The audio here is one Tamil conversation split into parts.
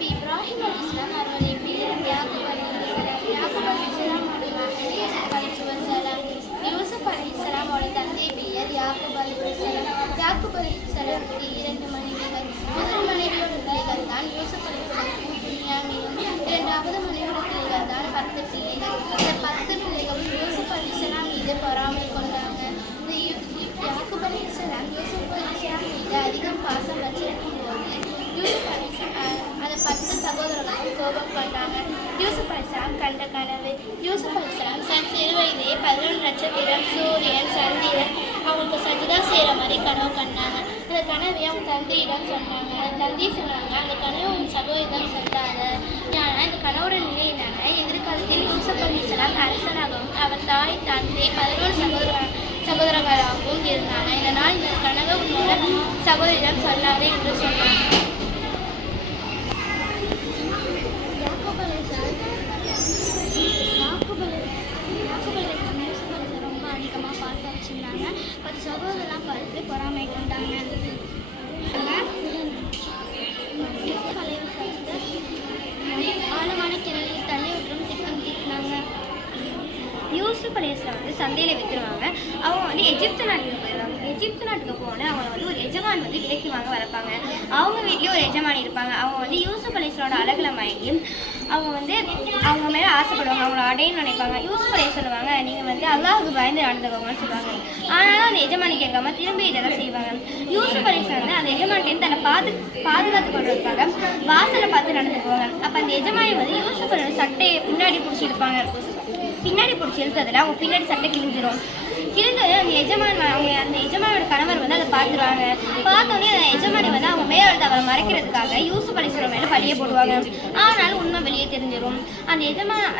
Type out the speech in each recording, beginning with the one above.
நபி இப்ராஹிம் அலைஹிஸ்ஸலாம் அவருடைய பேர் யாக்கூப் அலைஹிஸ்ஸலாம். யாக்கூப் அலைஹிஸ்ஸலாம் அவருடைய மகன் யூசுப் அலைஹிஸ்ஸலாம். யூசுப் அலைஹிஸ்ஸலாம் அவருடைய தந்தை பெயர் யாக்கூப் அலைஹிஸ்ஸலாம். யாக்கூப் அலைஹிஸ்ஸலாமுக்கு 2 மனைவிகள். முதல் மனைவியோட பிள்ளைகள் தான் யூசுப் அலைஹிஸ்ஸலாமும் பின்யாமீனும். இரண்டாவது மனைவியோட பிள்ளைகள் தான் 10 பிள்ளைகள். இந்த 10 பிள்ளைகளும் யூசுப் அலைஹிஸ்ஸலாம் மீது பொறாமை கொண்டாங்க. யாக்கூப் அலைஹிஸ்ஸலாம் யூசுப் அலைஹிஸ்ஸலாம் மீது அதிகம் பாசம் வச்சிருக்கும் போது யூசுப் அலைஹிஸ்ஸலாம் அந்த 10 சகோதரர்களும் கோபம் கொண்டாங்க. யூசுப் அலைஹிஸ்ஸலாம் கண்ட கனவு. யூசுப் அலைஹிஸ்ஸலாம் சிறு வயதிலே 11 நட்சத்திரம், சூரியன், சந்திரன் அவங்களுக்கு சஜிதா செய்கிற மாதிரி கனவு கண்டாங்க. அந்த கனவை அவங்க தந்தையிடம் சொன்னாங்க. அந்த தந்தை சொன்னாங்க, அந்த கனவு உன் சகோதரிடம் சொல்லாத. ஆனால் இந்த கனவோட நிலை என்னன்னா, எதிர்காலத்தில் யூசுப் அலைஹிஸ்ஸலாம் அரசனாகவும் அவர் தாய் தந்தை 11 சகோதரர்களாகவும் இருந்தாங்க. இதனால் இந்த கனவை உன்னோட சகோதரிடம் சொல்லாதே என்று சொன்னாங்க. ரொம்ப அதிகமாக பார்த்து வச்சுருந்தாங்க. 10 சகோதரெல்லாம் பார்த்து பொறாமை கொண்டாங்க. ஆழமான கிணறில் தண்ணி விட்டுரும் திட்டம் தீட்டினாங்க. யூசுப் அலைஹிஸ்ஸலாம் சந்தையில் விற்றுருவாங்க. அவங்க எஜிப்து நாட்டுக்கு போயிடுவாங்க. எஜிப்து நாட்டுக்கு போனால் அவங்க ஒரு எஜமான் விலைக்கு வாங்க வரப்பாங்க. அவங்க வீட்லேயும் ஒரு எஜமானி இருப்பாங்க. அவங்க யூசுப் அலைஹிஸ்ஸலாமோட அழகில் மயங்கி அவங்க மேலே ஆசைப்படுவாங்க. அவங்கள அடையணும்னு நினைப்பாங்க. யூசுப் அலைஹிஸ்ஸலாம் சொல்லுவாங்க, நீங்கள் அல்லாஹ்வுக்கு பயந்து நடந்துக்கோங்கன்னு சொல்லுவாங்க. ஆனாலும் அந்த எஜமானி கேட்காம திரும்பி இதெல்லாம் செய்வாங்க. யூசுப் அலைஹிஸ்ஸலாம் அந்த எஜமானிட்டேருந்து தன்னை பாதுகாத்து கொண்டு இருப்பாங்க. வாசலை பார்த்து நடந்து போவாங்க. அப்போ அந்த எஜமானி யூசுப் அலைஹிஸ்ஸலாம் சட்டையை பின்னாடி பிடிச்சிருப்பாங்க. பின்னாடி பிடிச்சி இழுக்கிறதுல அவங்க பின்னாடி சட்டை கிழிஞ்சிரும். கிழிஞ்சு அந்த எஜமானோட கணவர் அதை பார்த்துருவாங்க. பார்த்தோன்னே அந்த எஜமானி அவங்க மேலே அவரை மறைக்கிறதுக்காக யூசுப் அலைஹிஸ்ஸலாம் மேலே பழிய போடுவாங்க. ஆனாலும் உண்மை வெளியே தெரிஞ்சிடும்.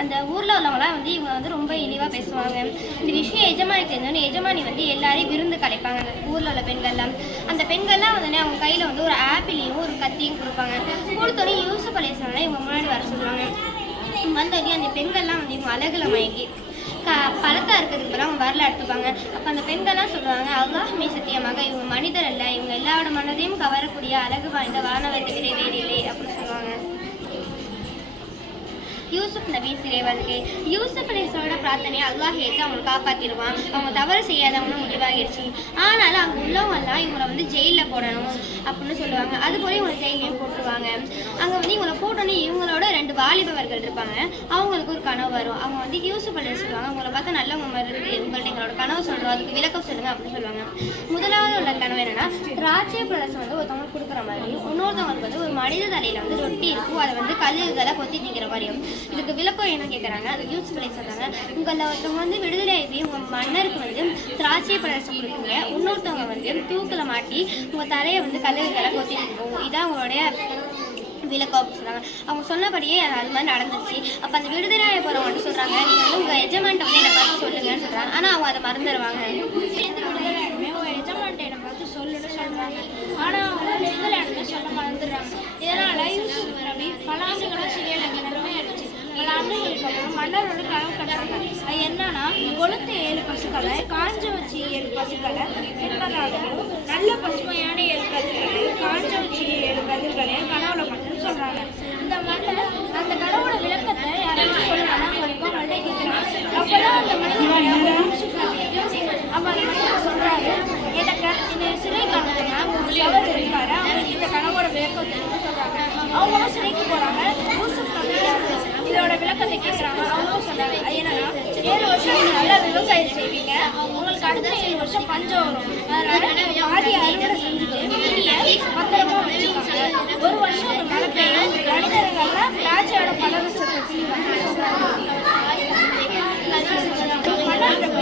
அந்த ஊரில் உள்ளவங்களாம் இவங்க ரொம்ப இழிவாக பேசுவாங்க. இந்த விஷயம் எஜமானி தெரிஞ்சோன்னே எஜமானி எல்லாரையும் விருந்து கலைப்பாங்க. அந்த ஊரில் உள்ள பெண்கள்லாம் அந்த பெண்கள்லாம் அவங்க கையில் ஒரு ஆப்பிளையும் ஒரு கத்தியும் கொடுப்பாங்க. கொடுத்தோன்னே யூசுப் அலைஹிஸ்ஸலாம் இவங்க முன்னாடி வர சொல்லுவாங்க. வந்தோடனே அந்த பெண்கள்லாம் இவங்க அழகில் மயங்கி பழத்தா இருக்கிறதுக்கு பிறகு அவங்க வரல எடுத்துப்பாங்க. அப்போ அந்த பெண்கள்லாம் சொல்லுவாங்க, அல்லாஹ் மீது சத்தியமாக இவங்க மனிதர் அல்ல, இவங்க எல்லாரோட மனதையும் கவரக்கூடிய அழகு வாய்ந்த வானவத்தை விட வேறில்லை அப்படின்னு சொல்லுவாங்க. யூசுப் நபி சிறை வருகை. யூசுப் அலைஹிஸ்ஸலாமோட பிரார்த்தனையை அல்லாஹ் ஏற்று அவங்களை காப்பாற்றிடுவான். அவங்க தவறு செய்யாதவங்களும் முடிவாகிடுச்சு. ஆனாலும் அங்கே உள்ளவங்கெல்லாம் இவங்களை ஜெயிலில் போடணும் அப்படின்னு சொல்லுவாங்க. அதுபோல இவங்களை ஜெயிலையும் போட்டுருவாங்க. அங்கே இவங்களை போட்டோன்னே இவங்களோட 2 வாலிபவர்கள் இருப்பாங்க. அவங்களுக்கு ஒரு கனவு வரும். அவங்க யூசுப் அலைஹிஸ்ஸலாம் சொல்லுவாங்க, உங்களை பார்த்தா நல்லவங்க மாதிரி இருக்குது, உங்கள்ட்ட எங்களோட கனவு சொல்கிறோம், அதுக்கு விளக்கம் சொல்லுங்கள் அப்படின்னு சொல்லுவாங்க. முதலாவது உள்ள கனவு என்னன்னா, திராட்சை பிரதேசம் ஒருத்தவங்களுக்கு கொடுக்குற மாதிரி, இன்னொருத்தவங்களுக்கு ஒரு மனித தலையில் ரொட்டி இருக்கும், அதை கல்லுகளை கொத்தி திங்கிற மாதிரியும். இதுக்கு விளக்கம் என்ன கேட்குறாங்க. அது யூசுப் அலைஹிஸ்ஸலாம் சொல்கிறாங்க, உங்களை ஒருத்தவங்க விடுதலை ஆகி உங்கள் மன்னருக்கு திராட்சை பிரதேசம் கொடுக்குங்க, இன்னொருத்தவங்க தூக்கில் மாட்டி உங்கள் தலையை கல்லுகளை கொத்தி திங்கும். இதான் உங்களுடைய விளக்கம் அப்படின்னு சொல்கிறாங்க. அவங்க சொன்னபடியே அது மாதிரி நடந்துச்சு. அப்போ அந்த விடுதலை போகிறவங்க சொல்கிறாங்க, நீங்கள் உங்கள் எஜமான்ட்ட என்னை பார்த்து சொல்லுங்கன்னு சொல்கிறாங்க. ஆனால் அவங்க அதை மறந்துடுவாங்க. விடுதலை ஆகிடுமே உங்கள் எஜமான்ட்ட என்னை பார்த்து சொல்லுன்னு சொல்கிறாங்க. ஆனால் அவங்க விடுதலை ஆகிடுமே சொல்ல மறந்துடுறாங்க. இதனால் யூசுப் நபி பல ஆண்டுகளாக சிறையில் நிலைமை ஆயிடுச்சு. பல ஆண்டுகளுக்கு அப்புறம் மன்னரோட கனவு கட்டுறாங்க. அது என்னன்னா, கொளுத்த 7 பசுக்களை, காஞ்ச வச்சு 7 பசுக்களை என்பதாகவும், நல்ல பசுமையான 7 கதிர்களை, காஞ்ச வச்சு 7 கதிர்களையும் கனவுல மட்டும் சொல்றாங்க. இந்த மன்னர் அந்த கனவோட விளக்கத்தை யாராச்சும் சொல்லணும்னா அவங்களுக்கு அவங்கள்ட்ட கேட்குறாங்க. அப்பதான் அந்த மனிதன் சொல்றாரு, எனக்கு இந்த சிறை காலத்துல அவர் இருக்காரு, அவங்களுக்கு இந்த கனவோட விளக்கத்தை சொல்றாங்க. அவங்களும் சிறைக்கு போறாங்க. யூசுப் நபி இதோட விளக்கத்தை கேட்குறாங்க. அவங்களும் சொல்றாங்க, என்னன்னா 7 வருஷம் நீங்க நல்லா விவசாயம் செய்வீங்க, உங்களுக்கு அடுத்த 7 வருஷம் பஞ்சம் வரும், அதனால பாதி அறுவடை செஞ்சுட்டு மீதியை பத்திரமா வச்சுக்கோங்க. 1 வருஷம் மழை பெய்யும், மனிதர்கள்லாம் திராட்சையோட பலவசத்தை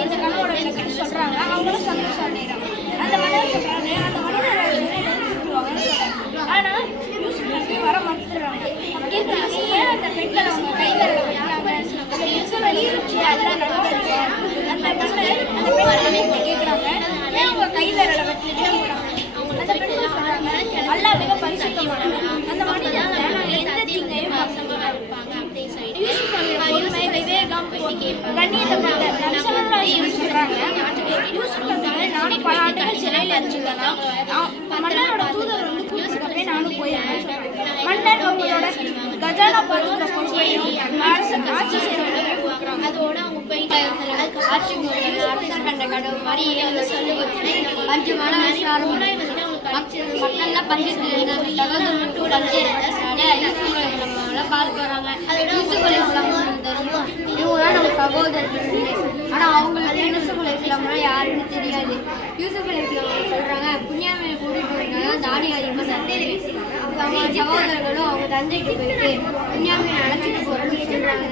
இந்த கனவோட விளக்கத்தை சொல்றாங்க. அவங்களும் சந்தோஷம் அடைகிறாங்க. அந்த மன்னர் சொல்றாங்க, அந்த மனிதரை ஆனா யூசுப் நபி வர மறுத்துறாங்க. ஏன் அந்த பெண்கள் அவங்க கைவிரலை வெட்டினாங்க, அந்த யூசுப் இருந்துச்சு அதெல்லாம் நடந்துச்சு. அந்த மன்னர் அந்த பெண்களை கேட்குறாங்க, ஏன் அவங்க கைவிரலை வெட்டிட்டு அந்த பெண்கள் சொல்றாங்க, அல்லாஹ் மிக பரிசுத்தமானவன், அந்த மனிதன் எந்த தீங்கையும் இருப்பாங்க அப்படின்னு சொல்லிட்டு யூசுப் பொறுமை, விவேகம், கண்ணியத்தை சொல்றாங்க. யூசுப் நானும் பல ஆண்டுகள் சிறையில் இருந்துச்சுன்னா மன்னரோட தூதர் கூப்பிட்டு நானும் போயிருக்கேன். மன்னர் அவங்களோட கஜானா பார்த்துக்கிற பொறுப்பையும் ஆட்சி செய்கிறவங்களையும் கொடுக்குறாங்க. அதோட அவங்க போயிட்டு ஆட்சி அரசர் கண்ட கடவுள் மாதிரி சொல்லி வச்சு 5 மணி நேரம் மக்கள்லாம் பஞ்சத்தில் பார்க்க வராங்க. யூசுப் அலைஹிஸ்ஸலாம் இவங்களாம் நம்ம சகோதரர்கள். ஆனால் அவங்களுக்கு யூசுப் அலைஹிஸ்ஸலாம்னா யாருன்னு தெரியாது. யூசுப் அலைஹிஸ்ஸலாம் சொல்கிறாங்க, புன்யாமினை கூட்டிகிட்டு வந்தாங்க தாடி அதிகமாக தந்தை. அப்போ அவங்க சகோதரர்களும் அவங்க தந்தைக்கு போயிட்டு புன்யாமினை அழைச்சிட்டு போகிறோன்னு சொல்கிறாங்க.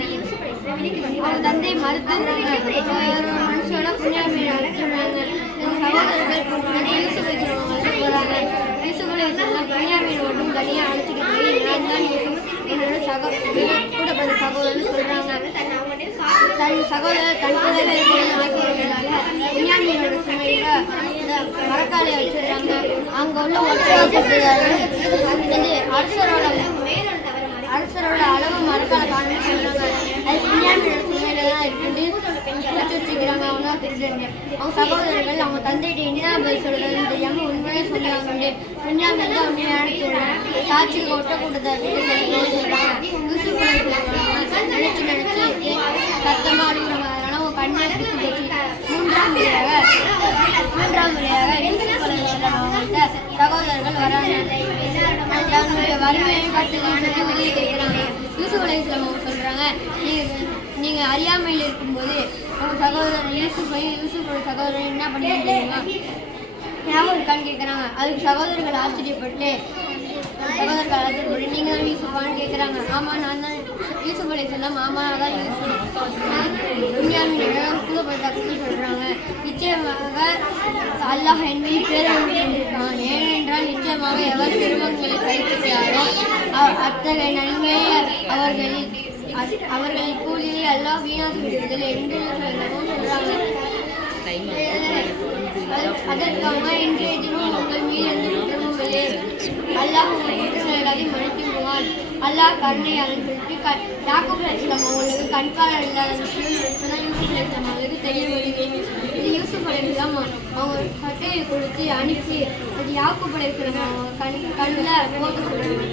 அவங்க தந்தை மறுத்துறாங்க. ஒரு மனுஷோட புன்யாமினை அழைச்சிடுறாங்க. எங்கள் சகோதரர்கள் யூசுப் அலைஹிஸ்ஸலாம் அழைச்சிட்டு போகிறாங்க. யூசுப் அலைஹிஸ்ஸலாம் புன்யாமினை மட்டும் தனியாக அழைச்சிட்டு போய் நான் தான் யூசுப் என்னோட கூட பிறந்த சகோதரன்னு சொல்கிறாங்க. தன் சகோதரர் தன் கூடவே இருக்கணும்னு ஆசைப்படுறதுனால புன்யாமினோட சுமையில மரக்காலையை வச்சிடுறாங்க. அங்கே உள்ள அரசரோட அளவு மரக்காலை காணுன்னு சொல்கிறாங்க. அது புன்யாமினோட சுமையில தான் இருக்குன்னு வச்சுக்கிறாங்க. அவங்க திருடுங்க. அவங்க சகோதரர்கள் அவங்க தந்தைகிட்ட என்ன பதில் சொல்கிறதுன்னு தெரியாமல் உண்மையே சொல்லுவாங்க. புன்யாமின் தான் உண்மையான சொல்கிறாங்க. சாட்சிக்கு ஒட்ட கூட்டத்தை சொல்கிறாங்க. யூசுப் நினைச்சு சத்தமாக அழுகிறாங்க. அதனால அவங்க கண்ணை பிடிச்சி போச்சு. மூன்றாம் முறையாக அவங்கள்ட்ட சகோதரர்கள் வராங்க. தன்னுடைய வறுமையை கட்டுக்கு உதவி கேட்குறாங்க. யூசுப் அலைஹிஸ்ஸலாம் அவங்க சொல்கிறாங்க, நீங்கள் அறியாமையில் இருக்கும்போது உங்கள் சகோதரர் யூசுஃபோட சகோதரர் என்ன பண்ணிட்டு தெரியுமா ஞாபகம் இருக்கான்னு கேட்குறாங்க. அதுக்கு சகோதரர்கள் ஆச்சரியப்பட்டு நீங்கள் தான் யூசுஃபான்னு கேட்குறாங்க. ஆமாம் நான் தான் யூசுப் அலைஹிஸ்ஸலாம். ஆமாம் தான் புன்யாமினிடம் கூறப்பட்டாக்குன்னு சொல்கிறாங்க. நிச்சயமாக அல்லாஹ் என் மீது பேரறிவித்திருக்கான். ஏனென்றால் நிச்சயமாக எவர் திருமணங்களை பயிற்சியாரோ அத்தகைய நன்மையை அவர்களின் கூலியை அல்லாஹ் வீணாக்கி விடுவதில்லை என்று சொல்கிறாங்க. அதற்காக இன்றைய தினம் உங்கள் மீது எந்த குற்றமும் இல்லை. அல்லாஹ் உங்கள் குற்றங்கள் எல்லாத்தையும் மன்னித்து விடுவான். அல்லாஹ் கண்ணை அதன் சொல்லிட்டு யாக்கூப் அலைஹிஸ்ஸலாம் அவங்களுக்கு கண்காணல் இல்லாத விஷயம் யூசுப் அலைஹிஸ்ஸலாம் அவங்களுக்கு தெரிய வருது. இது யூசுப் அலைஹிஸ்ஸலாம் அவங்க சட்டையை கொடுத்து அனுப்பி அது யாக்கூப் அலைஹிஸ்ஸலாம் அவங்க கண்ணில் போட்டு சொல்கிறாங்க.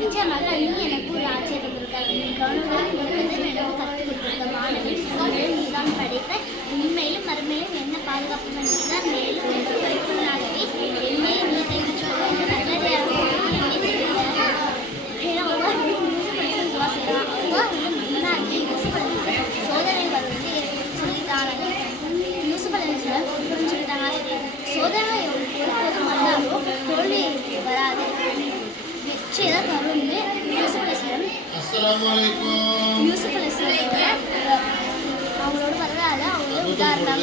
நிச்சயமாக நீ எனக்கு ஒரு ஆச்சரியம் இருக்காது. நீதான் படைத்த உண்மையிலும் மறுமையிலும் என்ன பாதுகாப்பு பண்ணிதான் மேலும் படிப்பதாகவே என்னையும் நீ தெரிவிச்சு சோதனை வருவது சொல்லிட்டாங்க. யூசுப் அலைஹிஸ்ஸலாம் புரிஞ்சுக்கிட்டாங்க. சோதனை ஒருபோதும் வந்தாலும் தோல்வி வராது, வெற்றிதான் வரும்னு யூசுப் அலைஹிஸ்ஸலாம் அவங்களோட வரலாறு அவங்க உதாரணம்.